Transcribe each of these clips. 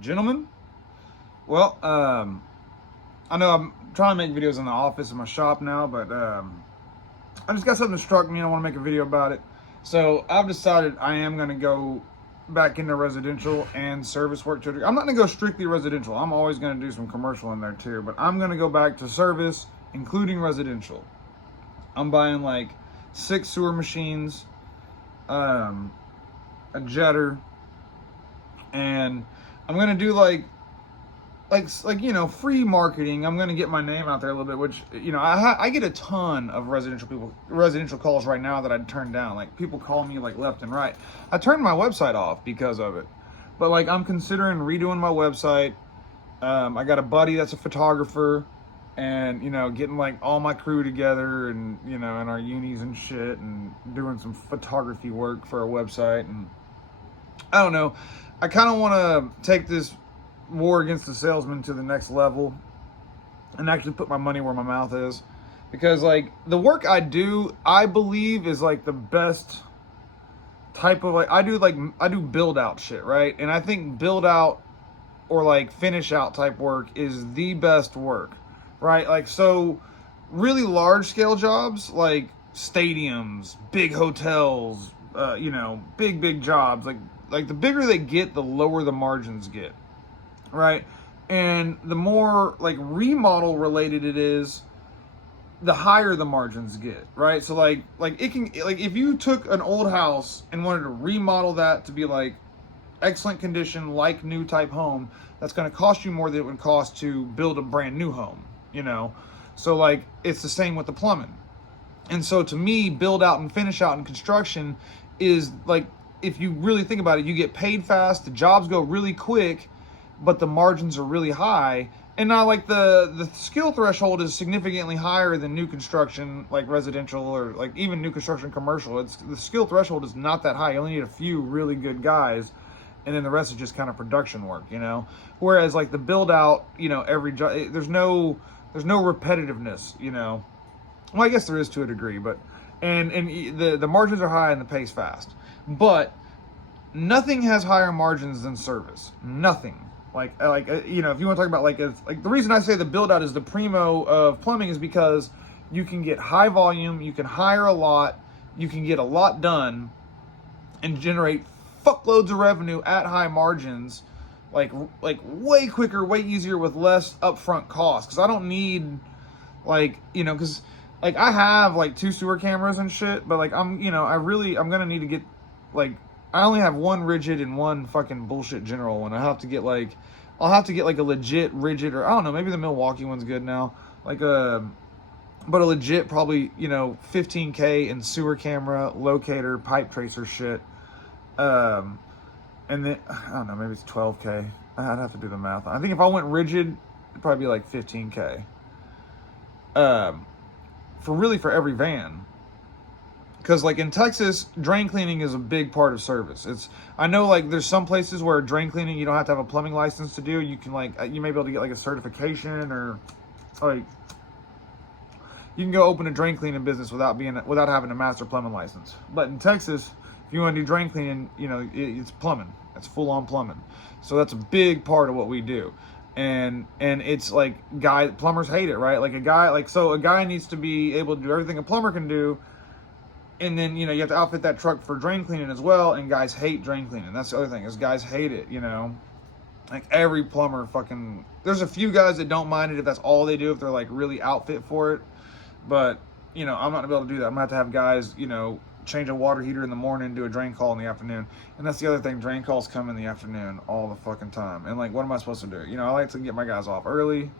Gentlemen, well, I know I'm trying to make videos in the office in my shop now, but I just got something that struck me. I want to make a video about it. So I've decided I am going to go back into residential and service work to a degree. I'm not going to go strictly residential. I'm always going to do some commercial in there too, but I'm going to go back to service, including residential. I'm buying like 6 sewer machines, a jetter, and I'm going to do like free marketing. I'm going to get my name out there a little bit, which I get a ton of residential calls right now that I'd turn down. Like, people call me like left and right. I turned my website off because of it, but like, I'm considering redoing my website. I got a buddy that's a photographer, and getting like all my crew together, and in our unis and shit, and doing some photography work for our website. And I don't know, I kind of want to take this war against the salesman to the next level and actually put my money where my mouth is, because like, the work I do, I believe, is like the best type of, like, I do build out shit, right? And I think build out or like finish out type work is the best work, right? Like, so really large scale jobs like stadiums, big hotels, big jobs, like the bigger they get, the lower the margins get, right? And the more like remodel related it is, the higher the margins get, right? So like it can, like, if you took an old house and wanted to remodel that to be like excellent condition, like new type home, that's going to cost you more than it would cost to build a brand new home, so like, it's the same with the plumbing. And so to me, build out and finish out in construction is like, if you really think about it, you get paid fast, the jobs go really quick, but the margins are really high. And now, like, the skill threshold is significantly higher than new construction, like residential, or like even new construction commercial. The skill threshold is not that high. You only need a few really good guys, and then the rest is just kind of production work, Whereas like the build out, every job, there's no repetitiveness, Well, I guess there is to a degree, but and the margins are high and the pay's fast. But nothing has higher margins than service. Nothing. If you want to talk about like the reason I say the build out is the primo of plumbing is because you can get high volume, you can hire a lot, you can get a lot done, and generate fuckloads of revenue at high margins, like way quicker, way easier, with less upfront costs. Because I don't need because like, I have like 2 sewer cameras and shit, but like, I'm gonna need to get, like, I only have 1 rigid and 1 fucking bullshit general one. I'll have to get like a legit rigid, or I don't know, maybe the Milwaukee one's good now, but a legit, probably, $15K in sewer camera, locator, pipe tracer shit. And then, I don't know, maybe it's $12K. I'd have to do the math. I think if I went rigid, it'd probably be like $15K. For every van. Because like in Texas, drain cleaning is a big part of service. I know like there's some places where drain cleaning, you don't have to have a plumbing license to do. You can you may be able to get like a certification, or like, you can go open a drain cleaning business without having a master plumbing license. But in Texas, if you want to do drain cleaning, it's plumbing. It's full on plumbing. So that's a big part of what we do. And it's like, plumbers hate it, right? Like a guy needs to be able to do everything a plumber can do. And then, you have to outfit that truck for drain cleaning as well. And guys hate drain cleaning. That's the other thing, is guys hate it, Like, every plumber there's a few guys that don't mind it if that's all they do, if they're like really outfit for it. But, I'm not gonna be able to do that. I'm gonna have guys, change a water heater in the morning, do a drain call in the afternoon. And that's the other thing, drain calls come in the afternoon all the fucking time. And like, what am I supposed to do? I like to get my guys off early.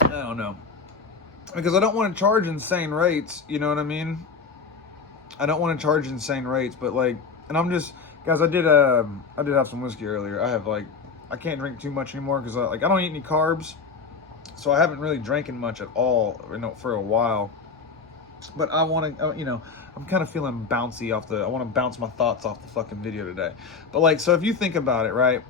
I don't know. Because I don't want to charge insane rates, you know what I mean? I don't want to charge insane rates, but like, and I'm just, guys, I did have some whiskey earlier. I can't drink too much anymore because I don't eat any carbs, so I haven't really drinking much at all, for a while. But I want to, I'm kind of feeling bouncy I want to bounce my thoughts off the fucking video today. But like, so if you think about it, right?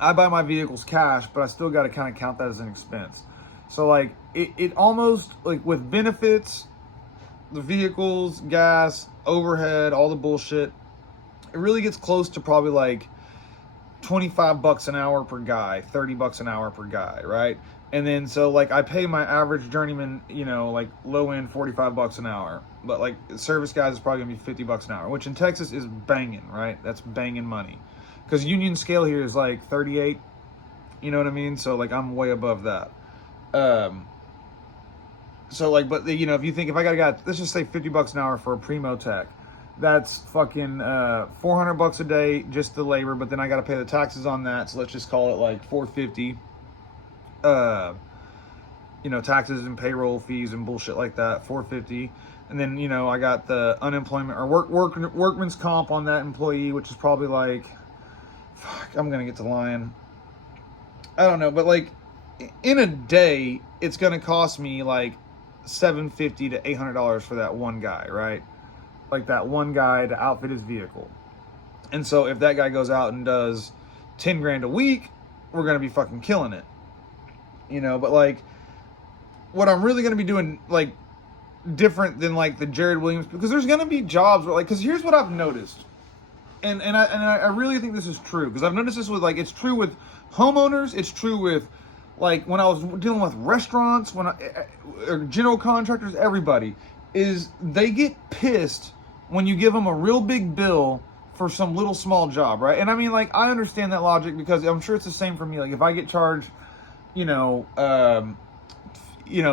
I buy my vehicles cash, but I still got to kind of count that as an expense. So like, it almost, like, with benefits, the vehicles, gas, overhead, all the bullshit, it really gets close to probably like $25 an hour per guy, $30 an hour per guy, right? And then so like I pay my average journeyman, you know, like low end $45 an hour, but like service guys is probably gonna be $50 an hour, which in Texas is banging, right? That's banging money, because union scale here is like 38. You know what I mean? So like I'm way above that. So like, but you know, if you think if I got a guy, let's just say $50 an hour for a primo tech, that's fucking $400 a day just the labor, but then I got to pay the taxes on that. So let's just call it like $450. You know, taxes and payroll fees and bullshit like that, $450. And then, you know, I got the unemployment or workman's comp on that employee, which is probably like, fuck, I'm gonna get to lying. I don't know, but like in a day, it's gonna cost me like $750 to $800 for that one guy, right? Like that one guy to outfit his vehicle. And so if that guy goes out and does 10 grand a week, we're gonna be fucking killing it. You know, but like what I'm really gonna be doing like different than like the Jared Williams, because there's gonna be jobs where like, because here's what I've noticed. And I really think this is true, because I've noticed this with like, it's true with homeowners, it's true with like when I was dealing with restaurants, or general contractors, everybody, is they get pissed when you give them a real big bill for some little small job, right? And I mean, like, I understand that logic, because I'm sure it's the same for me. Like if I get charged, you know,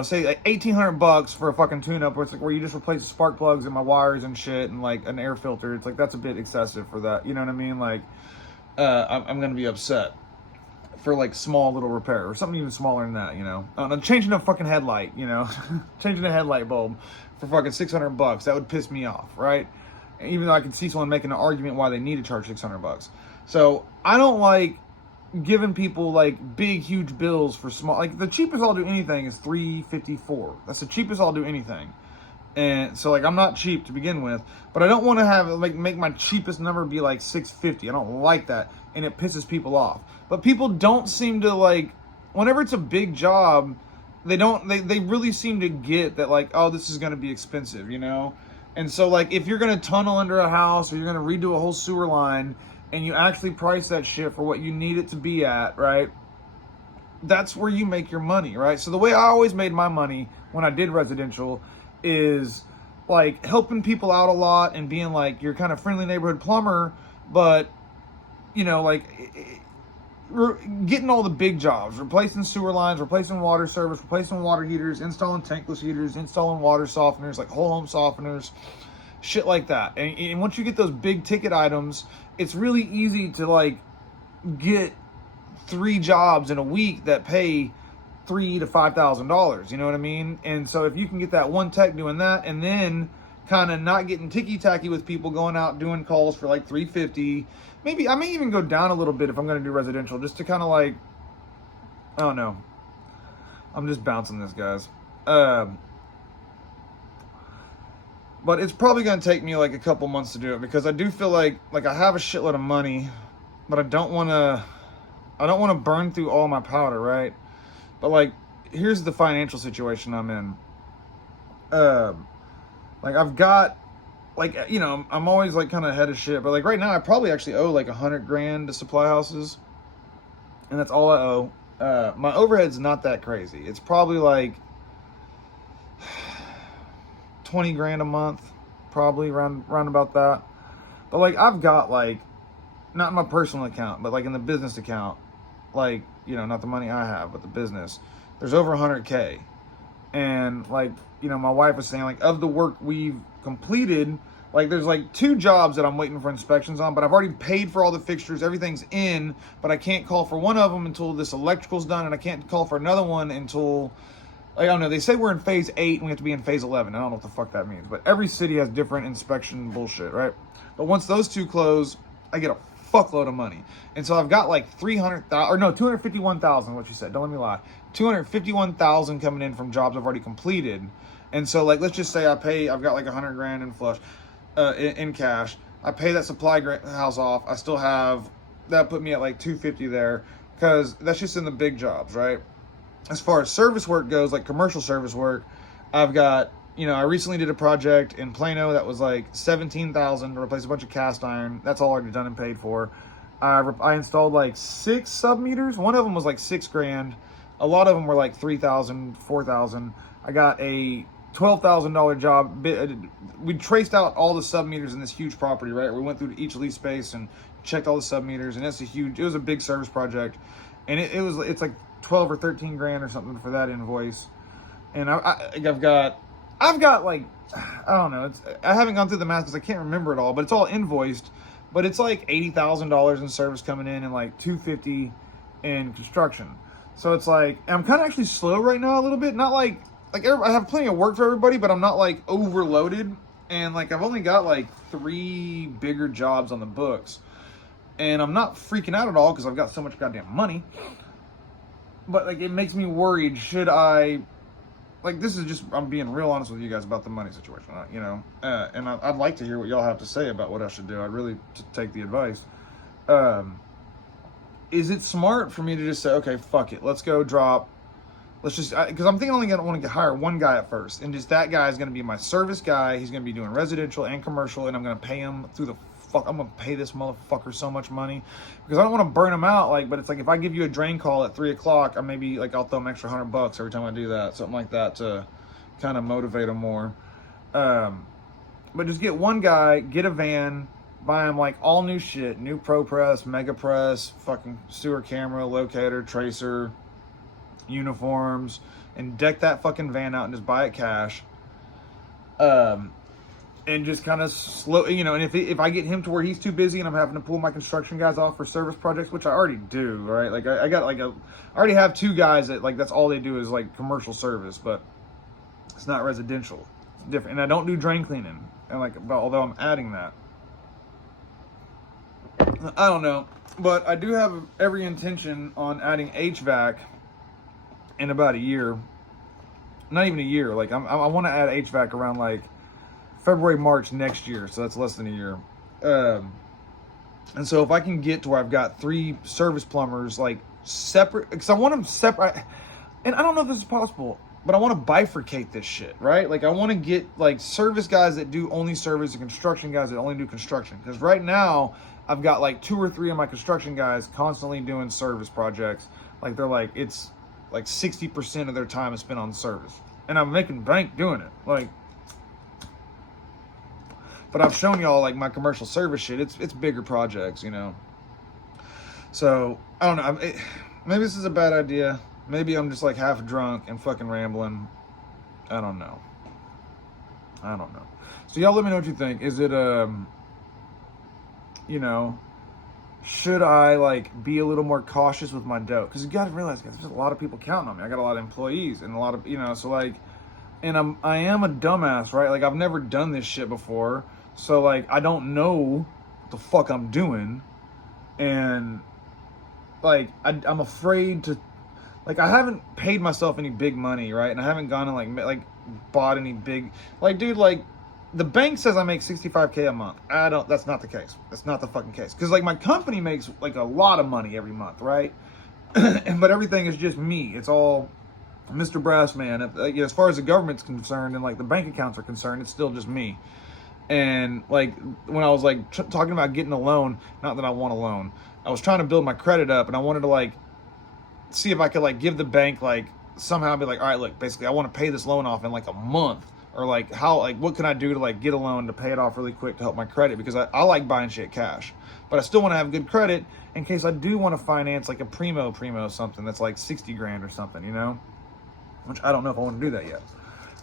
say like $1,800 for a fucking tune-up, where it's like where you just replace the spark plugs and my wires and shit and like an air filter. It's like, that's a bit excessive for that. You know what I mean? Like, I'm gonna be upset for like small little repair or something even smaller than that. You know, changing a fucking headlight. You know, changing a headlight bulb for fucking $600. That would piss me off, right? Even though I can see someone making an argument why they need to charge $600. So I don't like giving people like big huge bills for small. Like the cheapest I'll do anything is $354. That's the cheapest I'll do anything. And so like I'm not cheap to begin with, but I don't want to have like make my cheapest number be like $650. I don't like that, and it pisses people off. But people don't seem to like, whenever it's a big job, they really seem to get that like, oh, this is going to be expensive, you know? And so like if you're going to tunnel under a house or you're going to redo a whole sewer line, and you actually price that shit for what you need it to be at, right? That's where you make your money, right? So the way I always made my money when I did residential is like helping people out a lot and being like your kind of friendly neighborhood plumber, but you know, like getting all the big jobs, replacing sewer lines, replacing water service, replacing water heaters, installing tankless heaters, installing water softeners, like whole home softeners, shit like that. And once you get those big ticket items, it's really easy to like get 3 jobs in a week that pay $3,000 to $5,000. You know what I mean? And so if you can get that one tech doing that, and then kind of not getting ticky tacky with people, going out doing calls for like $350, maybe I may even go down a little bit if I'm going to do residential, just to kind of like, I don't know. I'm just bouncing this, guys. But it's probably going to take me like a couple months to do it, because I do feel like I have a shitload of money, but I don't want to burn through all my powder, right? But like, here's the financial situation I'm in. Like I've got, like, you know, I'm always like kind of ahead of shit, but like right now I probably actually owe like $100 grand to supply houses, and that's all I owe. My overhead's not that crazy. It's probably like 20 grand a month, probably round about that. But like I've got like, not in my personal account, but like in the business account, like, you know, not the money I have, but the business, there's over 100K. And like, you know, my wife was saying like, of the work we've completed, like there's like 2 jobs that I'm waiting for inspections on, but I've already paid for all the fixtures, everything's in, but I can't call for one of them until this electrical's done, and I can't call for another one until, I don't know, they say we're in phase 8 and we have to be in phase 11. I don't know what the fuck that means, but every city has different inspection bullshit, right? But once those 2 close, I get a fuckload of money. And so I've got like 251,000, what you said, don't let me lie. 251,000 coming in from jobs I've already completed. And so like, let's just say I've got like 100 grand in flush, in cash. I pay that supply house off. I still have, that put me at like 250 there, because that's just in the big jobs, right? As far as service work goes, like commercial service work, I've got, you know, I recently did a project in Plano that was like $17,000 to replace a bunch of cast iron. That's all already done and paid for. I installed like 6 sub meters. One of them was like $6,000. A lot of them were like 3,000, 4,000. I got a $12,000 job. We traced out all the sub meters in this huge property, right? We went through each lease space and checked all the sub meters, and it was a big service project, and it's like 12 or 13 grand or something for that invoice. And I've got like, I don't know, I haven't gone through the math because I can't remember it all, but it's all invoiced. But it's like $80,000 in service coming in and like $250 in construction. So it's like, I'm kind of actually slow right now a little bit. Not like I have plenty of work for everybody, but I'm not like overloaded. And like I've only got like 3 bigger jobs on the books, and I'm not freaking out at all because I've got so much goddamn money. But like it makes me worried. Should I? Like, this is just, I'm being real honest with you guys about the money situation, you know, and I'd like to hear what y'all have to say about what I should do. I'd really take the advice. Is it smart for me to just say, okay, fuck it, let's go drop, because I'm thinking I'm only going to want to hire one guy at first, and just that guy is going to be my service guy. He's going to be doing residential and commercial, and I'm going to pay him I'm going to pay this motherfucker so much money because I don't want to burn him out. Like, but it's like, if I give you a drain call at 3:00, I'll throw him an extra $100 every time I do that. Something like that to kind of motivate him more. But just get one guy, get a van, buy him like all new shit, new ProPress, Mega Press, fucking sewer camera, locator, tracer, uniforms, and deck that fucking van out and just buy it cash. And just kind of slow, you know, and if I get him to where he's too busy and I'm having to pull my construction guys off for service projects, which I already do, right? Like I already have 2 guys that like, that's all they do is like commercial service, but it's not residential. It's different. And I don't do drain cleaning. And like, although I'm adding that. I don't know, but I do have every intention on adding HVAC in about a year. Not even a year. Like I want to add HVAC around like February, March next year, so that's less than a year. And so if I can get to where I've got 3 service plumbers like separate, because I want them separate, and I don't know if this is possible, but I want to bifurcate this shit, right? Like I want to get like service guys that do only service and construction guys that only do construction. Because right now I've got like 2 or 3 of my construction guys constantly doing service projects. Like they're like, it's like 60% of their time is spent on service, and I'm making bank doing it. Like, but I've shown y'all like my commercial service shit. It's bigger projects, you know. So I don't know. Maybe this is a bad idea. Maybe I'm just like half drunk and fucking rambling. I don't know. So y'all let me know what you think. Is it you know, should I like be a little more cautious with my dough? Because you gotta realize, guys, there's a lot of people counting on me. I got a lot of employees and a lot of, you know, so like, and I am a dumbass, right? Like I've never done this shit before. So like, I don't know what the fuck I'm doing. And like, I'm afraid to, like, I haven't paid myself any big money, right? And I haven't gone and like bought any big, like, dude, like the bank says I make $65K a month. That's not the case. That's not the fucking case. Cause like my company makes like a lot of money every month, right? But everything is just me. It's all Mr. Brassman. As far as the government's concerned and like the bank accounts are concerned, it's still just me. And like when I was like talking about getting a loan, not that I want a loan, I was trying to build my credit up, and I wanted to like see if I could like give the bank like somehow be like, all right, look, basically I want to pay this loan off in like a month, or like what can I do to like get a loan to pay it off really quick to help my credit, because I like buying shit cash, but I still want to have good credit in case I do want to finance like a primo something that's like 60 grand or something, you know, which I don't know if I want to do that yet.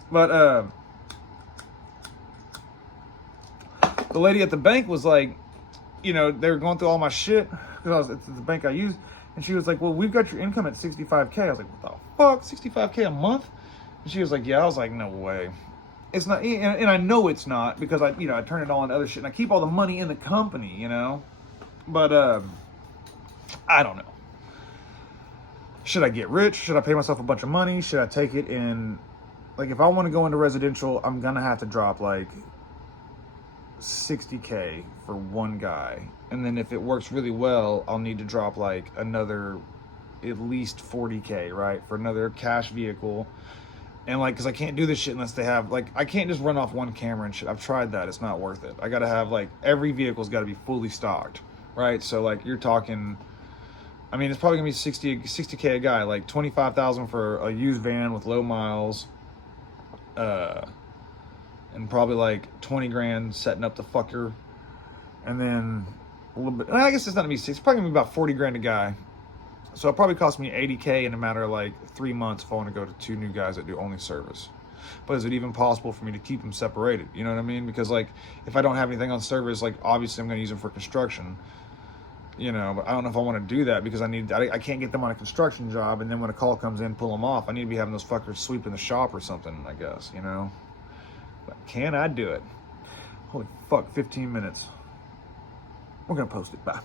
But the lady at the bank was like, you know, they were going through all my shit because it's the bank I use, and she was like, well, we've got your income at 65K. I was like, what the fuck, 65K a month? And she was like, yeah. I was like, no way, it's not. And I know it's not, because I turn it all into other shit, and I keep all the money in the company, you know. But I don't know. Should I get rich? Should I pay myself a bunch of money? Should I take it in? Like, if I want to go into residential, I'm gonna have to drop like $60K for one guy, and then if it works really well, I'll need to drop like another at least $40K, right, for another cash vehicle. And like, because I can't do this shit unless they have, like, I can't just run off one camera and shit. I've tried that. It's not worth it. I gotta have like every vehicle's got to be fully stocked, right? So like you're talking, I mean, it's probably gonna be 60K a guy, like 25,000 for a used van with low miles, and probably like 20 grand setting up the fucker, and then a little bit. I guess it's not gonna be 60. It's probably gonna be about 40 grand a guy. So it probably cost me 80K in a matter of like 3 months if I want to go to 2 new guys that do only service. But is it even possible for me to keep them separated? You know what I mean? Because like if I don't have anything on service, like obviously I'm gonna use them for construction. You know, but I don't know if I want to do that because I can't get them on a construction job, and then when a call comes in, pull them off. I need to be having those fuckers sweeping the shop or something, I guess, you know. But can I do it? Holy fuck, 15 minutes. We're gonna post it. Bye.